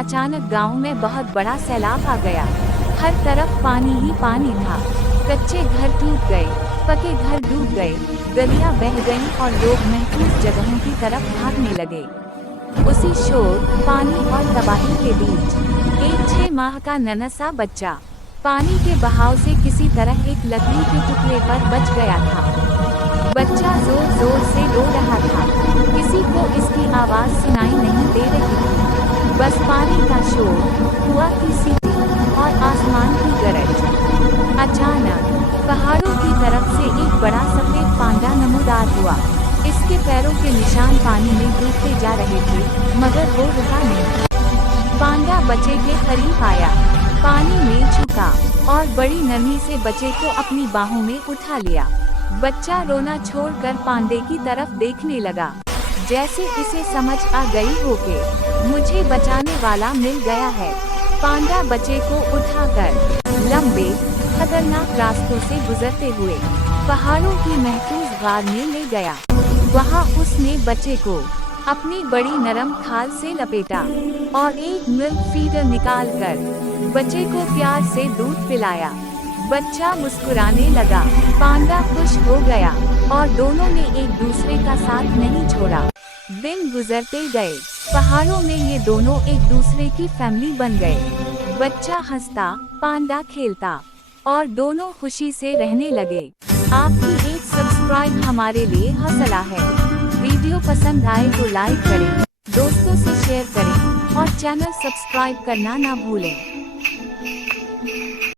अचानक गांव में बहुत बड़ा सैलाब आ गया। हर तरफ पानी ही पानी था। कच्चे घर टूट गए, पक्के घर डूब गए, गलियां बह गईं और लोग महफूज जगहों की तरफ भागने लगे। उसी शोर, पानी और तबाही के बीच एक 6 माह का नन्हा सा बच्चा पानी के बहाव से किसी तरह एक लकड़ी के टुकड़े पर बच गया था। बच्चा जोर जोर से रो रहा था। किसी को इसकी आवाज सुनाई नहीं दे रही थी। बस पानी का शोर, कुआं की सीटी और आसमान की गरज। अचानक पहाड़ों की तरफ से एक बड़ा सफेद पांडा नमूदार हुआ। इसके पैरों के निशान पानी में डूबते जा रहे थे, मगर वो रुका नहीं। पांडा बच्चे के करीब आया, पानी में झुका और बड़ी नरमी से बच्चे को अपनी बाहों में उठा लिया। बच्चा रोना छोड़कर पांडे की तरफ देखने लगा, जैसे इसे समझ आ गई हो कि मुझे बचाने वाला मिल गया है। पांडा बच्चे को उठाकर लंबे, खतरनाक रास्तों से गुजरते हुए पहाड़ों की महफूज गार में ले गया। वहां उसने बच्चे को अपनी बड़ी नरम खाल से लपेटा और एक मिल्क फीडर निकालकर बच्चे को प्यार से दूध पिलाया। बच्चा मुस्कुराने लगा, पांडा खुश हो गया और दोनों ने एक दूसरे का साथ नहीं छोड़ा। दिन गुजरते गए, पहाड़ों में ये दोनों एक दूसरे की फैमिली बन गए। बच्चा हंसता, पांडा खेलता और दोनों खुशी से रहने लगे। आपकी एक सब्सक्राइब हमारे लिए हौसला है। वीडियो पसंद आए तो लाइक करें, दोस्तों से शेयर करें और चैनल सब्सक्राइब करना ना भूलें।